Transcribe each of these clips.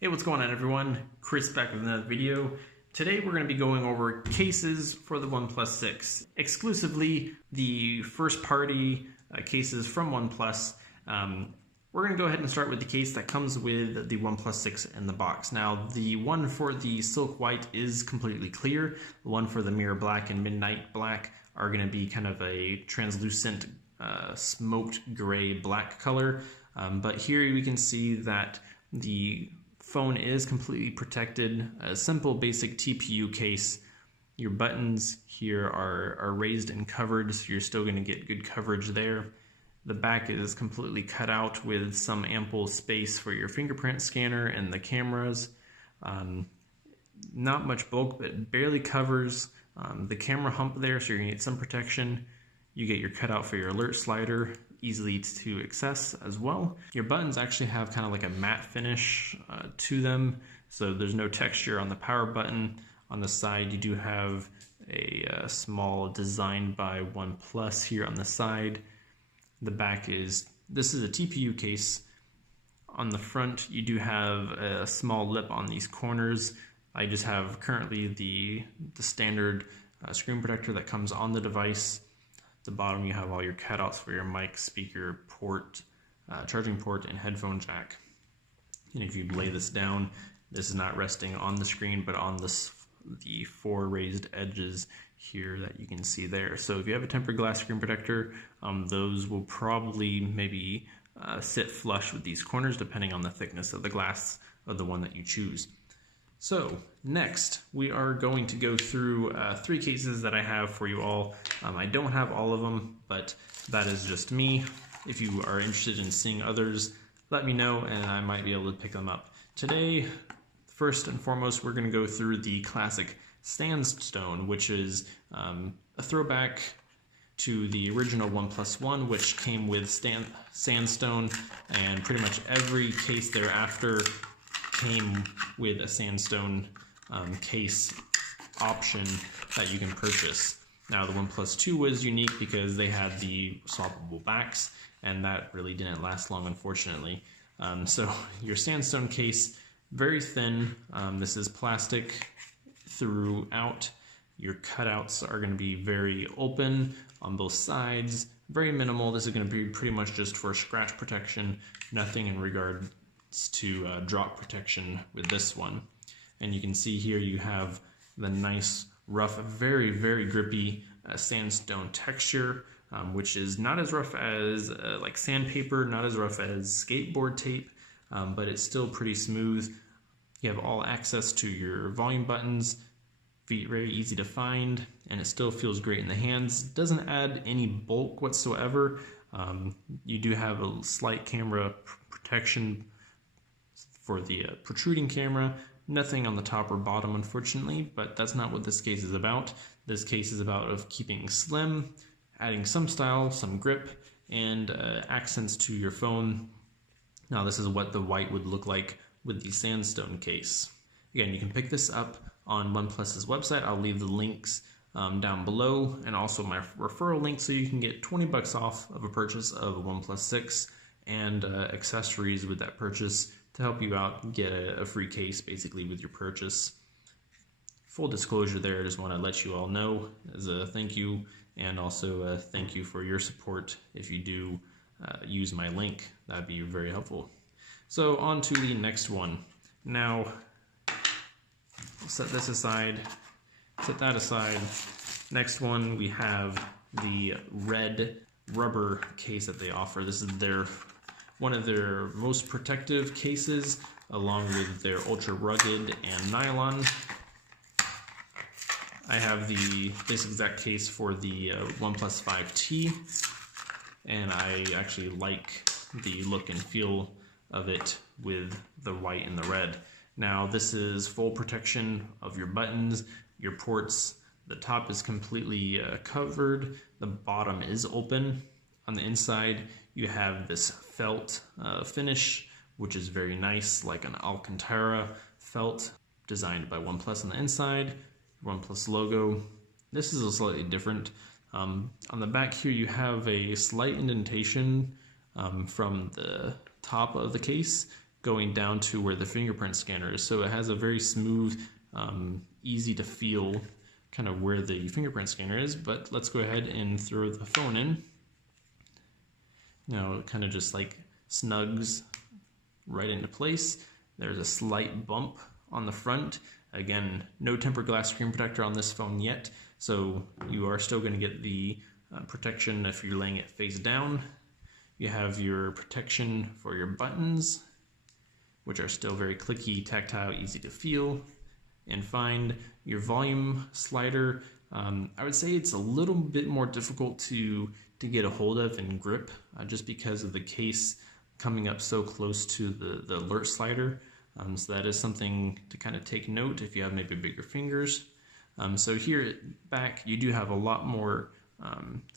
Hey, what's going on everyone? Chris back with another video. Today we're going to be going over cases for the OnePlus 6, exclusively the first party cases from OnePlus. We're going to go ahead and start with the case that comes with the OnePlus 6 in the box. Now the one for the Silk White is completely clear. The one for the Mirror Black and Midnight Black are going to be kind of a translucent smoked gray black color. But here we can see that the phone is completely protected. A simple basic TPU case. Your buttons here are raised and covered, so you're still going to get good coverage there. The back is completely cut out with some ample space for your fingerprint scanner and the cameras. Not much bulk, but barely covers the camera hump there, so you're going to get some protection. You get your cutout for your alert slider, easily to access as well. Your buttons actually have kind of like a matte finish to them, so there's no texture on the power button. On the side you do have a small design by OnePlus here on the side. The back this is a TPU case. On the front you do have a small lip on these corners. I just have currently the standard screen protector that comes on the device. The bottom you have all your cutouts for your mic, speaker, port, charging port, and headphone jack. And if you lay this down, this is not resting on the screen, but on the four raised edges here that you can see there. So if you have a tempered glass screen protector, those will probably maybe sit flush with these corners depending on the thickness of the glass of the one that you choose. So next we are going to go through three cases that I have for you all. I don't have all of them, but that is just me. If you are interested in seeing others, let me know and I might be able to pick them up. Today, first and foremost, we're going to go through the classic Sandstone, which is a throwback to the original OnePlus One, which came with Sandstone, and pretty much every case thereafter came with a Sandstone case option that you can purchase. Now the OnePlus 2 was unique because they had the swappable backs, and that really didn't last long, unfortunately. So your Sandstone case, very thin. This is plastic throughout. Your cutouts are going to be very open on both sides, very minimal. This is going to be pretty much just for scratch protection, nothing in regard to drop protection with this one. And you can see here you have the nice rough, very grippy sandstone texture, which is not as rough as like sandpaper, not as rough as skateboard tape, but it's still pretty smooth. You have all access to your volume buttons, very easy to find, and it still feels great in the hands. Doesn't add any bulk whatsoever. You do have a slight camera protection for the protruding camera. Nothing on the top or bottom, unfortunately, but that's not what this case is about. This case is about keeping slim, adding some style, some grip, and accents to your phone. Now this is what the white would look like with the Sandstone case. Again, you can pick this up on OnePlus's website. I'll leave the links down below, and also my referral link, so you can get 20 bucks off of a purchase of a OnePlus 6 and accessories with that purchase to help you out and get a free case basically with your purchase. Full disclosure there, I just want to let you all know as a thank you, and also a thank you for your support. If you do use my link, that'd be very helpful. So on to the next one. Now, set this aside, set that aside. Next one, we have the red rubber case that they offer. This is one of their most protective cases, along with their ultra rugged and nylon. I have this exact case for the OnePlus 5T, and I actually like the look and feel of it with the white and the red. Now this is full protection of your buttons, your ports. The top is completely covered, the bottom is open. On the inside you have this felt finish, which is very nice, like an Alcantara felt designed by OnePlus on the inside. OnePlus logo. This is a slightly different. On the back here you have a slight indentation from the top of the case going down to where the fingerprint scanner is. So it has a very smooth, easy to feel kind of where the fingerprint scanner is. But let's go ahead and throw the phone in. Now it kind of just like snugs right into place. There's a slight bump on the front. Again, no tempered glass screen protector on this phone yet, so you are still going to get the protection if you're laying it face down. You have your protection for your buttons, which are still very clicky, tactile, easy to feel and find. Your volume slider, I would say it's a little bit more difficult to get a hold of and grip, just because of the case coming up so close to the alert slider. So that is something to kind of take note if you have maybe bigger fingers. So here back, you do have a lot more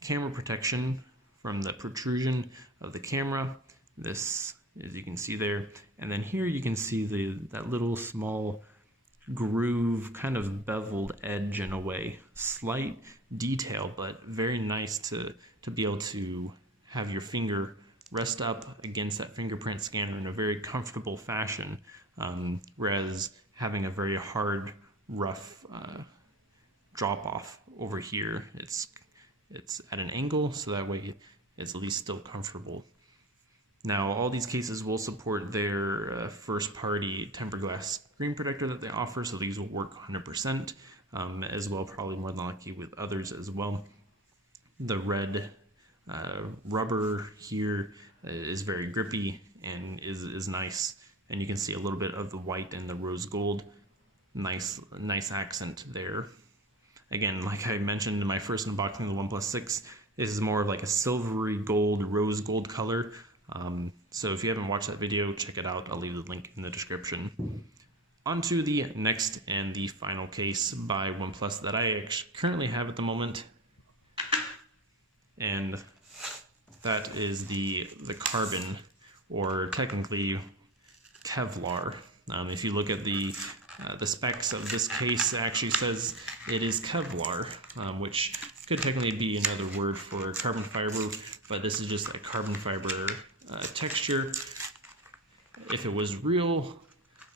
camera protection from the protrusion of the camera. This, as you can see there. And then here you can see that little small groove, kind of beveled edge in a way. Slight detail, but very nice to be able to have your finger rest up against that fingerprint scanner in a very comfortable fashion, whereas having a very hard, rough drop off over here, it's at an angle, so that way it's at least still comfortable. Now, all these cases will support their first-party tempered glass screen protector that they offer, so these will work 100%, as well, probably more than likely with others as well. The red rubber here is very grippy and is nice, and you can see a little bit of the white and the rose gold. Nice accent there. Again, like I mentioned in my first unboxing of the OnePlus 6, this is more of like a silvery gold, rose gold color. So if you haven't watched that video, check it out. I'll leave the link in the description. On to the next and the final case by OnePlus that I currently have at the moment, and that is the Karbon, or technically Kevlar. If you look at the specs of this case, it actually says it is Kevlar, which could technically be another word for carbon fiber, but this is just a carbon fiber texture. If it was real,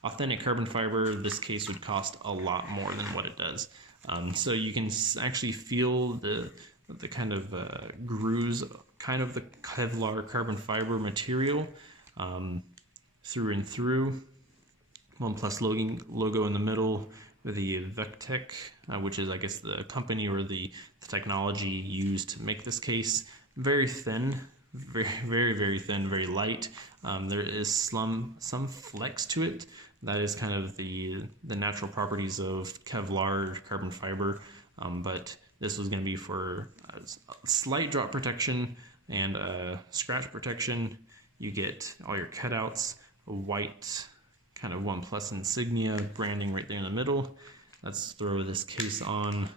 authentic carbon fiber, this case would cost a lot more than what it does. So you can actually feel the kind of grooves, kind of the Kevlar carbon fiber material through and through. OnePlus logo in the middle with the Vectec, which is, I guess, the company or the technology used to make this case. Very thin, very thin, very light. There is some flex to it. That is kind of the natural properties of Kevlar carbon fiber, but this was going to be for slight drop protection and scratch protection. You get all your cutouts, a white kind of OnePlus insignia branding right there in the middle. Let's throw this case on,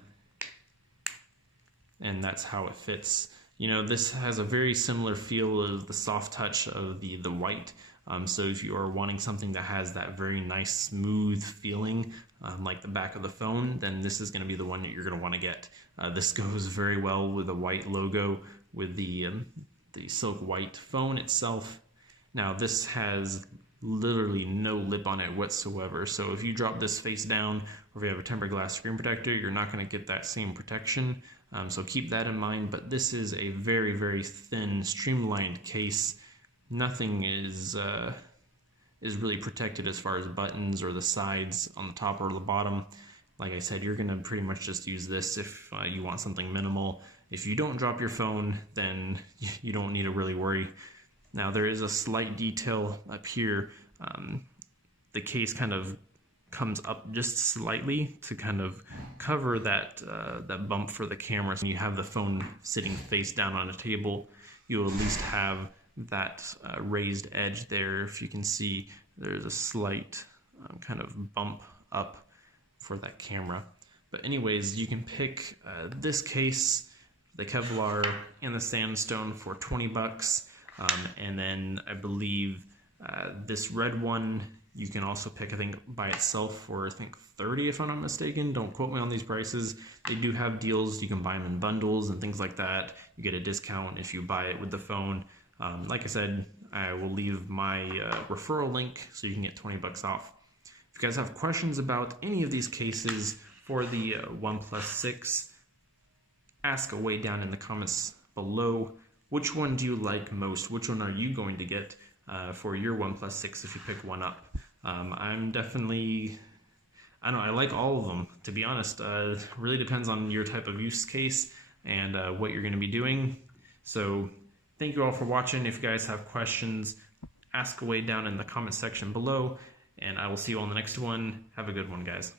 and that's how it fits. You know, this has a very similar feel of the soft touch of the white. So if you are wanting something that has that very nice smooth feeling, like the back of the phone, then this is going to be the one that you're going to want to get. This goes very well with the white logo, with the silk white phone itself. Now this has literally no lip on it whatsoever, so if you drop this face down, or if you have a tempered glass screen protector, you're not going to get that same protection. So keep that in mind, but this is a very thin, streamlined case. Nothing is really protected as far as buttons or the sides on the top or the bottom. Like I said, you're going to pretty much just use this if you want something minimal. If you don't drop your phone, then you don't need to really worry. Now there is a slight detail up here. The case kind of comes up just slightly to kind of cover that bump for the camera. So when you have the phone sitting face down on a table, you'll at least have that raised edge there. If you can see, there's a slight kind of bump up for that camera. But anyways, you can pick this case, the Kevlar and the Sandstone, for 20 bucks. And then I believe this red one you can also pick, I think, by itself for, I think, 30 if I'm not mistaken. Don't quote me on these prices. They do have deals. You can buy them in bundles and things like that. You get a discount if you buy it with the phone. Like I said, I will leave my referral link so you can get 20 bucks off. If you guys have questions about any of these cases for the OnePlus 6, ask away down in the comments below. Which one do you like most? Which one are you going to get for your OnePlus 6 if you pick one up? I'm definitely, I don't know, I like all of them, to be honest. It really depends on your type of use case and what you're going to be doing. So thank you all for watching. If you guys have questions, ask away down in the comment section below, and I will see you on the next one. Have a good one, guys.